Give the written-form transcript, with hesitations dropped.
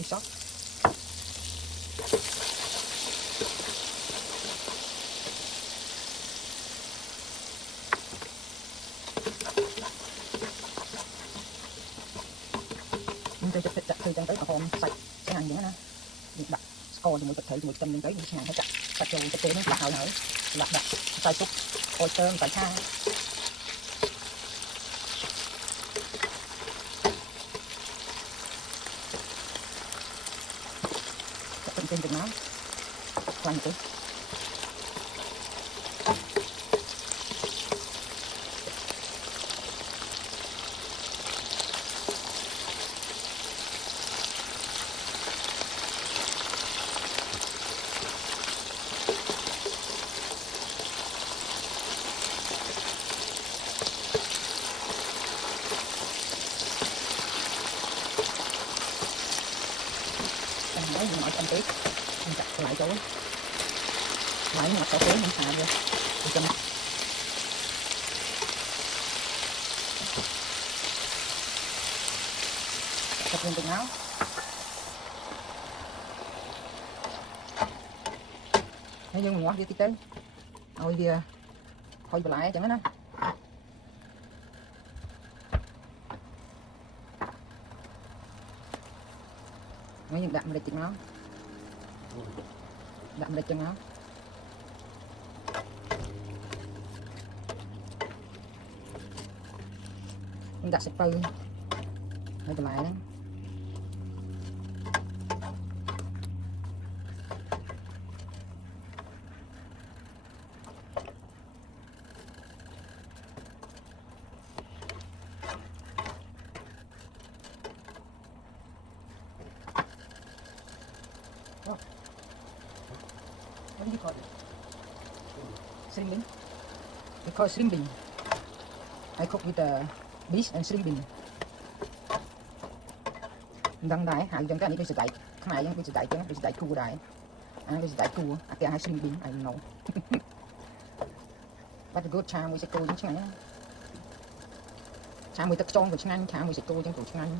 Đi sót. Mình cho chặt từ chân tới cả hồn sạch sẽ ăn những nó đặt score cho mỗi vật thể cho mỗi chân lên tới những hàng hết chặt sạch rồi cái tế nó đặt hào nở đặt xay xúc oyster xay than trên Việt Nam lành tí đấy mình nói tiếp mình chặt lại chỗ lại một số cuối mình xả vô châm chặt lên từng áo nếu như mình ngoắt vô tí tới thôi bia thôi lại chẳng á mấy những đậm lên chừng nó đậm lên chân nó mình đặt sạch pư hơi lại đó what do you call it? Shrimping. We call shrimping. I cook with the beef and shrimping. Đăng đài hai dân cái này cái sự đại, khai cái sự đại chứ, cái sự đại cua đại, cái sự đại cua, cái hai shrimping, I don't know. But a good time we sẽ cua chứ chẳng, chả mùi tật tròn của chẳng anh, chả mùi sẽ cua chẳng của chẳng anh.